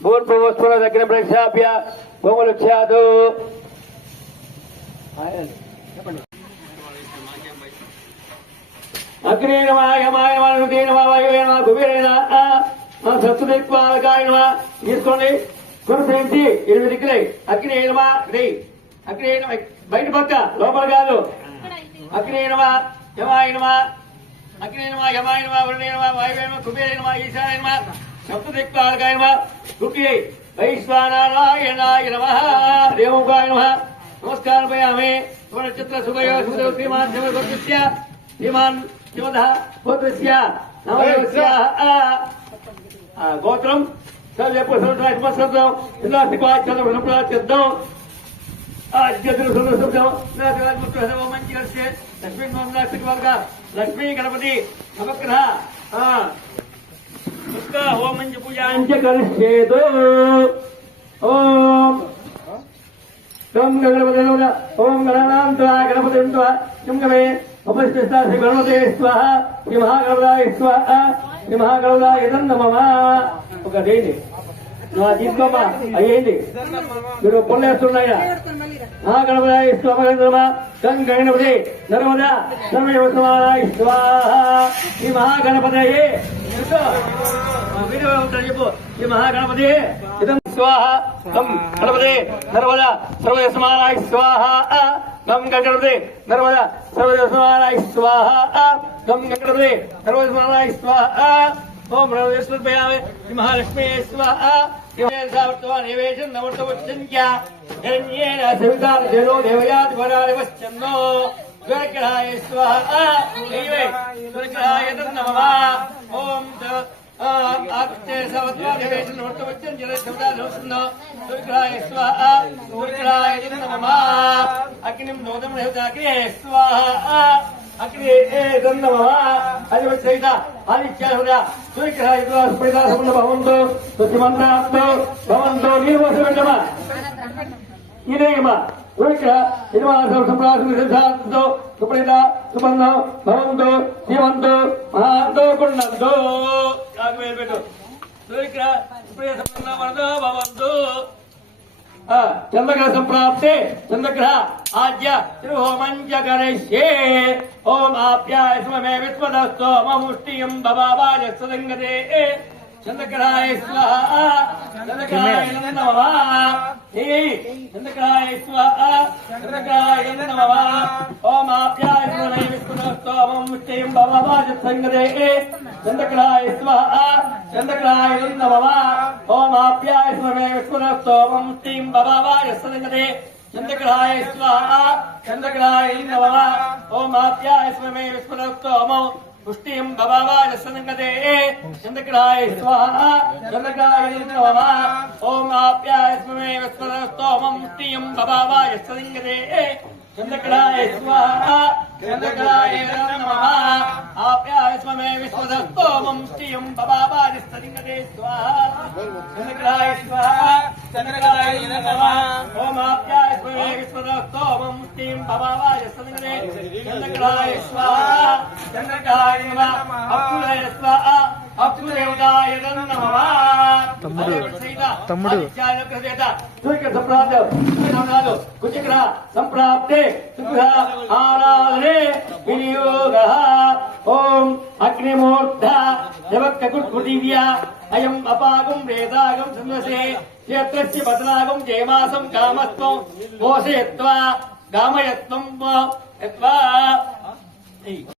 భూర్భువస్వర దగ్గర ప్రక్షాప్య భూములుఖ్యాదు అగ్నే నమ యమాయ నమ నుదే నమ వాయువే నమ కుబేరే నమ సత్సుదిక్వాలకాయ నమ తీసుకోండి. యమాయనమా ఎనిమిది వాయువేనమా అగ్నే నమ రే అగ్నే నమ బయట పక్క లోపల కాదు అగ్నే నమ యమాయ నమ అగ్నే నమ యమాయ నమ వరుణే నమ వాయువే నమ కుబేరే నమ ఈశాయ నమ సప్తదిక్పాలకాయ నమ దుఃఖి వైశ్వానారాయణాయ నమ దేవముఖాయ నమ నమస్కారం పయామే నక్షత్ర శుభయ శుభ శ్రీమాన్ శివస్య శ్రీమాన్ శివధ గోత్రస్య నవయస్య గోత్రం చెప్పు సంవత్సరం ఇలా శివాచరం సంప్రార్థిద్దాం లక్ష్మీ గణపతి నవగ్రహ ఓం మంచి పూజాంచ కరిష్యేతు ఓం ఓం గణపతి నమః ఓం గణానాం త్వా గణపతి త్వా కింగమే ఉపస్థిత శ్రీ గణపతే స్వాహ శ్రీ మహాగణపదాయ స్వాహ శ్రీ మహాగణపదాయ నమః ఒక దేని నా తీసుకోమ్మా అయ్యింది మీరు పొల్లేస్తున్నాయా మహాగణపదాయ స్వామ గం గణపతి నర్మదా నర్మయ సమానాయ స్వాహ శ్రీ మహాగణపతయే చెప్పు ఈ మహాగణపతి ఇదం స్వాహ గం గణపతి నర్మదా సర్వద స్వాహ గం గణపతి నర్మదా సర్వద స్వాహ గం గణపతి సర్వద స్వాహ ఓం రవేశ్వరయామి మహాలక్ష్మీ స్వాహ నివేశం నవర్తవచ్చంత్య స్వాహ దైవే స్వర్గ్రహాయ ఓం అగ్నిం నోదం స్వాహ అగ్ని నమః అది సహిత ఆదిత్యాహుడ సూర్యగ్రహాయ స్ఫటిత సమున్న భవంతో స్వచ్ఛమంత్రాంతో భవంతో నీవసమండమ ఇదేమ? సూర్యగ్రహ ఇన్వాసం సంప్రాసం సిద్ధాంతో సుప్రీత సుపర్ణం భవంతో జీవంతో మహాంతో కుండంతో. కాకు పెట్టు. సూర్యగ్రహ సుప్రీత సుపర్ణ వరదో భవంతో. చంద్రగ్రహ సంప్రాప్తే చంద్రగ్రహ ఆద్య తిరుహోమంచ గణేశ్యే ఓం ఆప్యాయ స్వమే విశ్వదస్తో మముష్టియం భవాయ సదంగతే చంద్రగ్రహాయ స్వాహ చంద్రగ్రహాయ నమః హే చంద్రగ్రహాయ స్వాహ చంద్రగ్రహాయ నమః ఓం ఆప్యాయ స్వమే విశ్వదస్తో మముష్టియం భవాయ సదంగతే చంద్రగ్రహాయ స్వాహ చంద్రగ్రహాయ నమః ఓం స్వమే విశ్వదస్తో మముష్టిం భవాయ సదంగతే చంద్రగ్రహాయ స్వాహ చంద్రగ్రహాయ నమః ఓం ఆప్యాయ స్వమే విశ్వదస్తో పుష్టిం భవాయ సదంగతే చంద్రగ్రహాయ స్వాహ చంద్రగ్రహాయ నమః ఓం ఆప్యాయ స్వమే విశ్వదస్తో మమ పుష్టిం భవాయ సదంగతే చంద్రగ్రహాయ స్వాహ చంద్రగ్రహాయ నమః. ఆప్యాయ స్వమే విశ్వదస్తో మమ పుష్టిం భవాయ సదంగతే స్వాహ చంద్రగ్రహాయ స్వాహ చంద్రగ్రహాయ నమః ఓం ఆప్యాయ స్వమే విశ్వదస్తో మమ పుష్టిం భవాయ సదంగతే చంద్రగ్రహాయ స్వాహ చంద్రగ్రహాయ నమః అప్సురాయ స్వాహ అప్సుదేవతాయ నమః తమ్ముడు, తమ్ముడు. సూర్య సంప్రాప్త కుచగ్రహ సంప్రాప్తే సుగ్రహ ఆరాధనే వినియోగ ఓం అగ్నిమూర్ధ జవక్కృతివ్య అయం అపాగం వేదాగం సందసే క్షేత్రస్య బదలాగం జయమాసం కామత్వం మోసయత్వ గామయత్వం